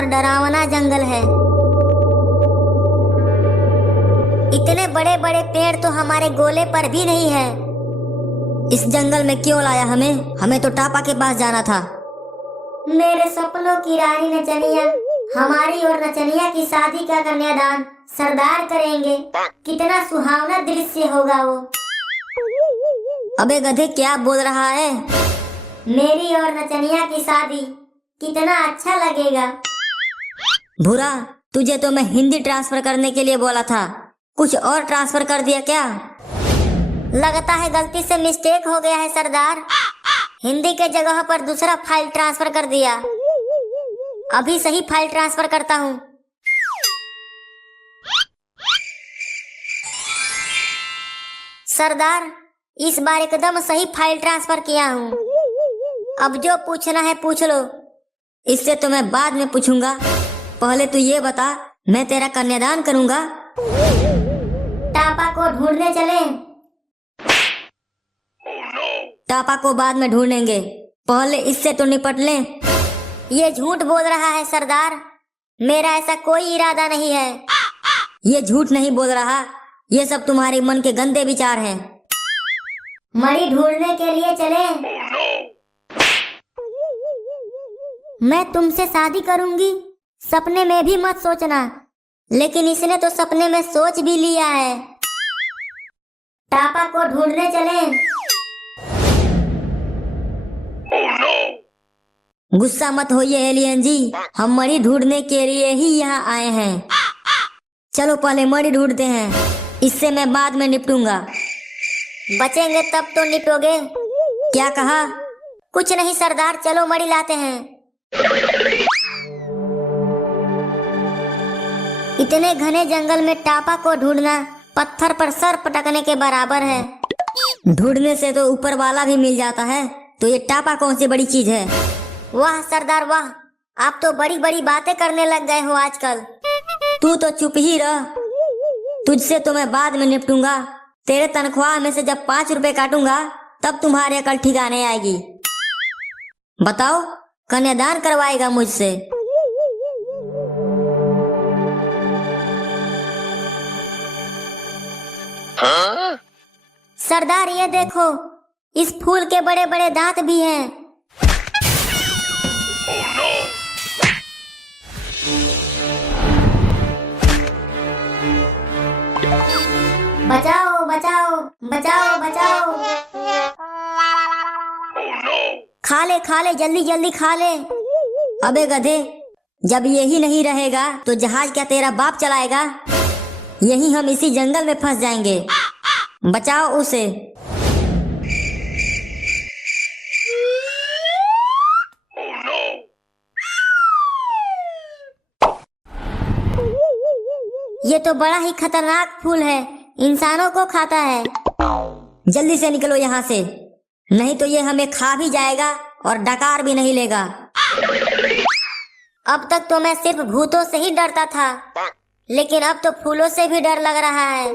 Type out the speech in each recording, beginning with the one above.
और डरावना जंगल है। इतने बड़े बड़े पेड़ तो हमारे गोले पर भी नहीं है। इस जंगल में क्यों लाया हमें? हमें तो टापा के पास जाना था। मेरे सपनों की रानी नचनिया, हमारी और नचनिया की शादी का कन्यादान सरदार करेंगे। कितना सुहावना दृश्य होगा वो। अबे गधे, क्या बोल रहा है? मेरी और नचनिया की शादी कितना अच्छा लगेगा। भूरा, तुझे तो मैं हिंदी ट्रांसफर करने के लिए बोला था, कुछ और ट्रांसफर कर दिया क्या? लगता है गलती से मिस्टेक हो गया है सरदार। हिंदी के जगह पर दूसरा फाइल ट्रांसफर कर दिया। अभी सही फाइल ट्रांसफर करता हूँ। सरदार, इस बार एकदम सही फाइल ट्रांसफर किया हूँ। अब जो पूछना है पूछ लो। इससे तो मैं बाद में पूछूंगा। पहले तू ये बता, मैं तेरा कन्यादान करूंगा। टापा को ढूंढने चले? टापा को बाद में ढूंढेंगे, पहले इससे तो निपट लें। ये झूठ बोल रहा है सरदार, मेरा ऐसा कोई इरादा नहीं है। ये झूठ नहीं बोल रहा, ये सब तुम्हारे मन के गंदे विचार हैं। मणि ढूंढने के लिए चले? मैं तुमसे शादी करूंगी, सपने में भी मत सोचना। लेकिन इसने तो सपने में सोच भी लिया है। टापा को ढूंढने चले? गुस्सा मत होइए एलियन जी, हम मणि ढूंढने के लिए ही यहाँ आए हैं। चलो पहले मणि ढूंढते हैं, इससे मैं बाद में निपटूंगा। बचेंगे तब तो निपटोगे। क्या कहा? कुछ नहीं सरदार, चलो मणि लाते हैं। इतने घने जंगल में टापा को ढूंढना पत्थर पर सर पटकने के बराबर है। ढूंढने से तो ऊपर वाला भी मिल जाता है, तो ये टापा कौन सी बड़ी चीज है? वाह सरदार वाह, आप तो बड़ी बड़ी बातें करने लग गए हो आजकल। तू तो चुप ही रह, तुझसे तो मैं बाद में निपटूंगा। तेरे तनख्वाह में से जब 5 रुपए काटूंगा तब तुम्हारी अकल ठिकाने आएगी। बताओ, कन्यादान करवाएगा मुझसे? हाँ? सरदार ये देखो, इस फूल के बड़े बड़े दांत भी हैं। बचाओ बचाओ बचाओ बचाओ। खा ले जल्दी जल्दी खा ले। अबे गधे, जब यही नहीं रहेगा तो जहाज क्या तेरा बाप चलाएगा? यहीं हम इसी जंगल में फंस जाएंगे। बचाओ उसे। ये तो बड़ा ही खतरनाक फूल है, इंसानों को खाता है। जल्दी से निकलो यहाँ से, नहीं तो ये हमें खा भी जाएगा और डकार भी नहीं लेगा। अब तक तो मैं सिर्फ भूतों से ही डरता था, लेकिन अब तो फूलों से भी डर लग रहा है।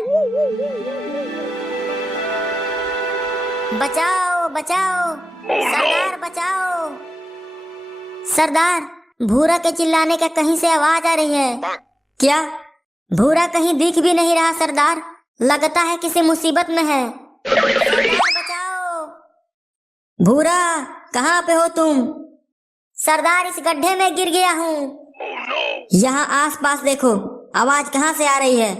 बचाओ बचाओ सरदार, बचाओ। सरदार, भूरा के चिल्लाने का कहीं से आवाज आ रही है। क्या? भूरा कहीं दिख भी नहीं रहा सरदार, लगता है किसी मुसीबत में है। सरदार बचाओ। भूरा, कहाँ पे हो तुम? सरदार, इस गड्ढे में गिर गया हूँ। यहाँ आस पास देखो, आवाज कहाँ से आ रही है?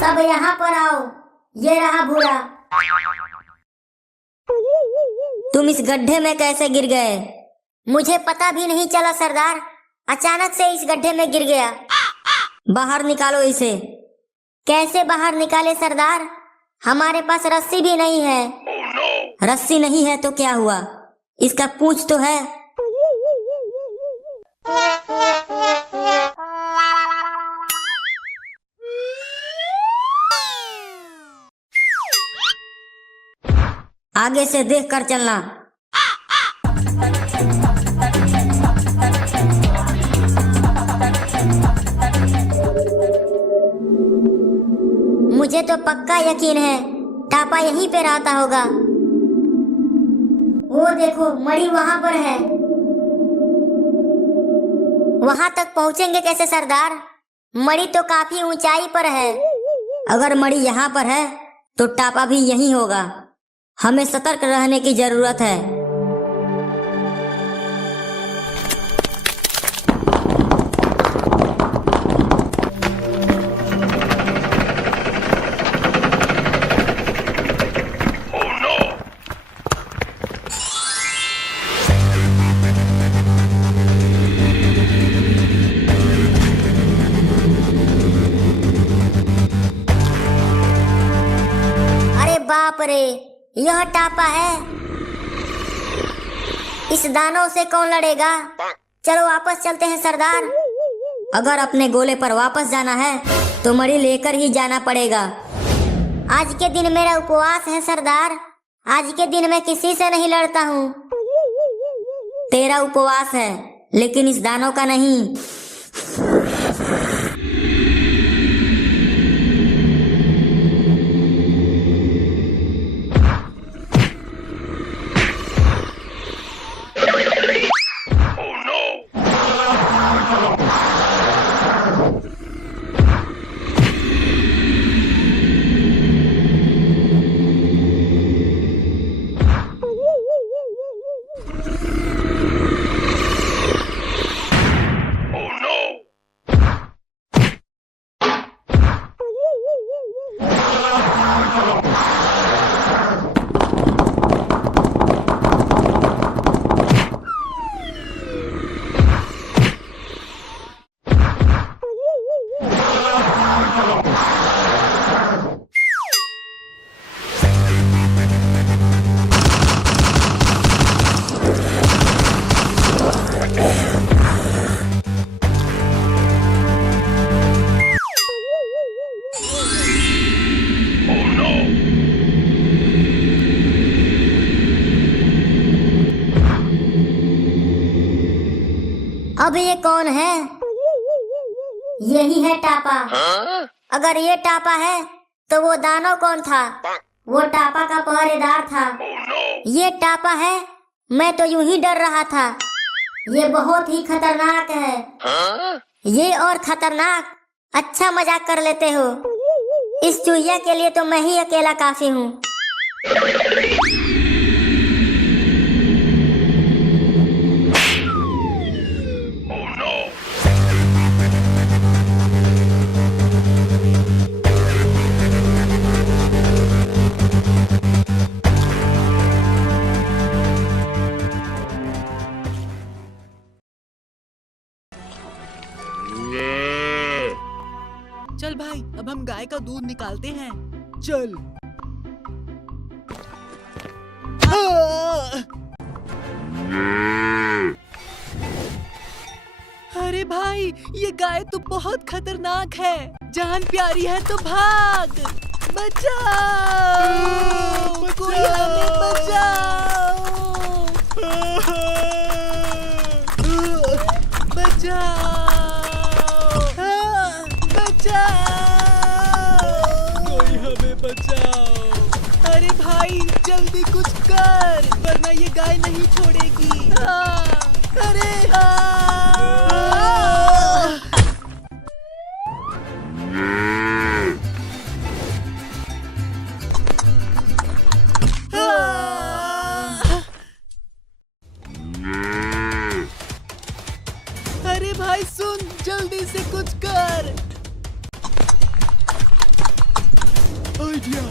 सब यहाँ पर आओ, ये रहा भूरा। तुम इस गड्ढे में कैसे गिर गए? मुझे पता भी नहीं चला सरदार, अचानक से इस गड्ढे में गिर गया। बाहर निकालो इसे। कैसे बाहर निकाले सरदार? हमारे पास रस्सी भी नहीं है। रस्सी नहीं है तो क्या हुआ, इसका पूंछ तो है। आगे से देख कर चलना। मुझे तो पक्का यकीन है टापा यहीं पे रहता होगा। वो देखो मणि वहाँ पर है। वहाँ तक पहुँचेंगे कैसे सरदार? मणि तो काफी ऊंचाई पर है। अगर मणि यहाँ पर है तो टापा भी यहीं होगा। हमें सतर्क रहने की जरूरत है। बाप रे, यह टापा है। इस दानव से कौन लड़ेगा? चलो वापस चलते हैं सरदार। अगर अपने गोले पर वापस जाना है तो मणि लेकर ही जाना पड़ेगा। आज के दिन मेरा उपवास है सरदार। आज के दिन मैं किसी से नहीं लड़ता हूँ। तेरा उपवास है लेकिन इस दानव का नहीं। अब ये कौन है? यही है टापा। अगर ये टापा है तो वो दानव कौन था? वो टापा का पहरेदार था। ये टापा है? मैं तो यूं ही डर रहा था। ये बहुत ही खतरनाक है। ये और खतरनाक। अच्छा मजाक कर लेते हो। इस चूहिया के लिए तो मैं ही अकेला काफी हूँ। चल भाई, अब हम गाय का दूध निकालते हैं। चल। अरे भाई, ये गाय तो बहुत खतरनाक है। जान प्यारी है तो भाग। बचाओ, कोई हमें बचाओ। बचाओ, कोई हमें बचाओ। अरे भाई जल्दी कुछ कर, वरना ये गाय नहीं छोड़ेगी। अरे अरे भाई सुन, जल्दी से कुछ कर। आइडिया।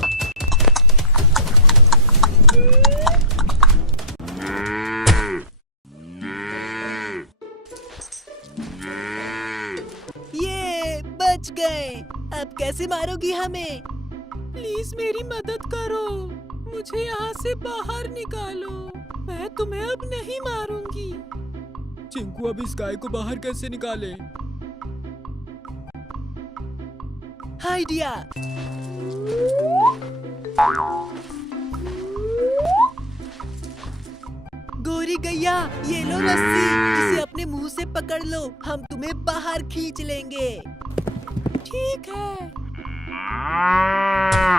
ये बच गए। अब कैसे मारोगी हमें? प्लीज मेरी मदद करो, मुझे यहाँ से बाहर निकालो। मैं तुम्हें अब नहीं मारूंगी। चिंकू अब इस गाय को बाहर कैसे निकाले? आइडिया। गोरी गैया, ये लो रस्सी, इसे अपने मुंह से पकड़ लो, हम तुम्हें बाहर खींच लेंगे। ठीक है।